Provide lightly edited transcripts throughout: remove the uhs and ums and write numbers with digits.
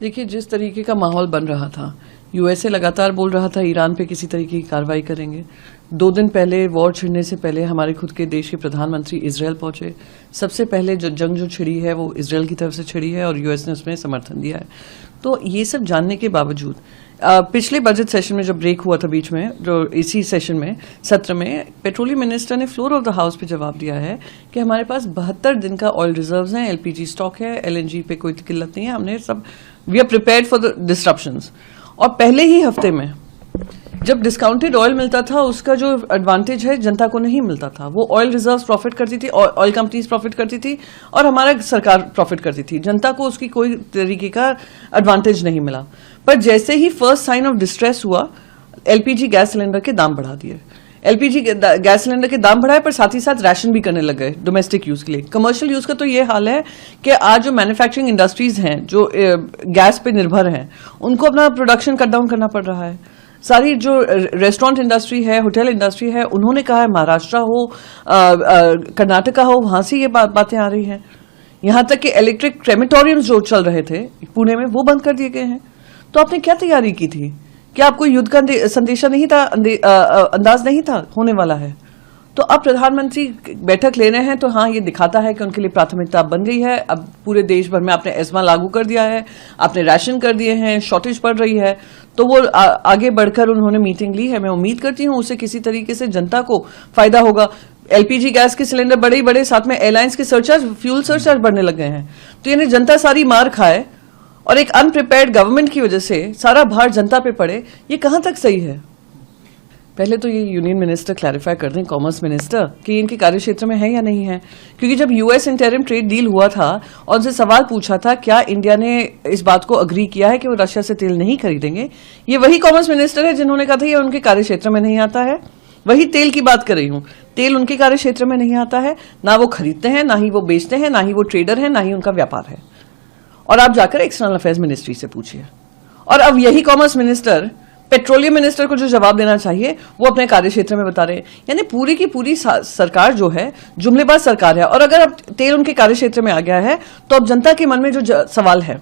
देखिए, जिस तरीके का माहौल बन रहा था, यूएसए लगातार बोल रहा था ईरान पे किसी तरीके की कार्रवाई करेंगे। 2 दिन पहले वॉर छिड़ने से पहले हमारे खुद के देश के प्रधानमंत्री इजरायल पहुंचे। सबसे पहले जो जंग जो छिड़ी है वो इजरायल की तरफ से छिड़ी है और यूएस ने उसमें समर्थन दिया है। तो ये सब जानने के बावजूद पिछले बजट सेशन में जब ब्रेक हुआ था बीच में, जो इसी सेशन में सत्र में पेट्रोलियम मिनिस्टर ने फ्लोर ऑफ द हाउस पे जवाब दिया है कि हमारे पास 72 दिन का ऑयल रिजर्व्स हैं, एलपीजी स्टॉक है, एलएनजी पे कोई किल्लत नहीं है, हमने सब we are prepared for the disruptions. और पहले ही हफ्ते में जब डिस्काउंटेड ऑयल मिलता था उसका जो एडवांटेज है जनता को नहीं मिलता था। वो ऑयल रिजर्व्स प्रॉफिट करती थी, ऑयल कंपनीज प्रॉफिट करती थी और हमारा सरकार प्रॉफिट करती थी। जनता को उसकी कोई तरीके का एडवांटेज नहीं मिला। पर जैसे ही फर्स्ट साइन ऑफ डिस्ट्रेस हुआ, एलपीजी गैस सिलेंडर के दाम बढ़ा दिए। एलपीजी गैस सिलेंडर के दाम बढ़ाए पर साथ ही साथ राशन भी करने लग गए डोमेस्टिक यूज के लिए। कमर्शियल यूज का तो ये हाल है कि आज जो मैन्युफैक्चरिंग इंडस्ट्रीज हैं जो गैस पे निर्भर हैं, उनको अपना प्रोडक्शन कट डाउन करना पड़ रहा है। सारी जो रेस्टोरेंट इंडस्ट्री है, होटल इंडस्ट्री है, उन्होंने कहा है महाराष्ट्र हो, कर्नाटका हो, वहां से ये बातें आ रही हैं। यहां तक कि इलेक्ट्रिक क्रेमेटोरियम्स जो चल रहे थे पुणे में, वो बंद कर दिए गए हैं। तो आपने क्या तैयारी की थी? क्या आपको युद्ध का संदेशा नहीं था, अंदाज नहीं था होने वाला है? तो अब प्रधानमंत्री बैठक ले रहे हैं तो हाँ, ये दिखाता है कि उनके लिए प्राथमिकता बन गई है। अब पूरे देश भर में आपने एस्मा लागू कर दिया है, आपने राशन कर दिए हैं, शॉर्टेज पड़ रही है, तो वो आगे बढ़कर उन्होंने मीटिंग ली है। मैं उम्मीद करती हूँ उससे किसी तरीके से जनता को फायदा होगा। एलपीजी गैस के सिलेंडर बड़े ही बड़े, साथ में एयरलाइंस के सरचार्ज, फ्यूल सरचार्ज बढ़ने लग गए हैं। तो यानी जनता सारी मार खाए और एक अनप्रिपेयर्ड गवर्नमेंट की वजह से सारा भार जनता पे पड़े, ये कहां तक सही है? पहले तो ये यूनियन मिनिस्टर क्लैरिफाई कर दें, कॉमर्स मिनिस्टर, कि इनके कार्यक्षेत्र में है या नहीं है। क्योंकि जब यूएस इंटरिम ट्रेड डील हुआ था और उनसे सवाल पूछा था क्या इंडिया ने इस बात को अग्री किया है कि वो रशिया से तेल नहीं खरीदेंगे, ये वही कॉमर्स मिनिस्टर है जिन्होंने कहा था ये उनके कार्यक्षेत्र में नहीं आता है। वही तेल की बात कर रही हूँ। तेल उनके कार्यक्षेत्र में नहीं आता है, ना वो खरीदते हैं, ना ही वो बेचते हैं, ना ही वो ट्रेडर है, ना ही उनका व्यापार है। और आप जाकर एक्सटर्नल अफेयर्स मिनिस्ट्री से पूछिए। और अब यही कॉमर्स मिनिस्टर पेट्रोलियम मिनिस्टर को जो जवाब देना चाहिए वो अपने कार्यक्षेत्र में बता रहे हैं। यानी पूरी की पूरी सरकार जो है जुमलेबाज सरकार है। और अगर अब तेल उनके कार्यक्षेत्र में आ गया है तो अब जनता के मन में जो सवाल है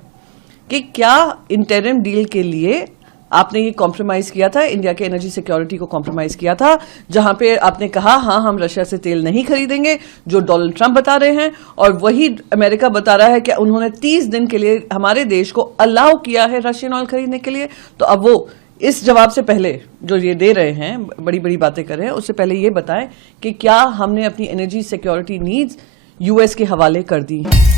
कि क्या इंटरिम डील के लिए आपने ये कॉम्प्रोमाइज किया था, इंडिया के एनर्जी सिक्योरिटी को कॉम्प्रोमाइज किया था, जहां पे आपने कहा हाँ हम रशिया से तेल नहीं खरीदेंगे, जो डोनाल्ड ट्रंप बता रहे हैं, और वही अमेरिका बता रहा है कि उन्होंने 30 दिन के लिए हमारे देश को अलाउ किया है रशियन ऑयल खरीदने के लिए। तो अब वो इस जवाब से पहले जो ये दे रहे हैं, बड़ी बड़ी बातें कर रहे हैं, उससे पहले ये बताएं कि क्या हमने अपनी एनर्जी सिक्योरिटी नीड्स यूएस के हवाले कर दी हैं।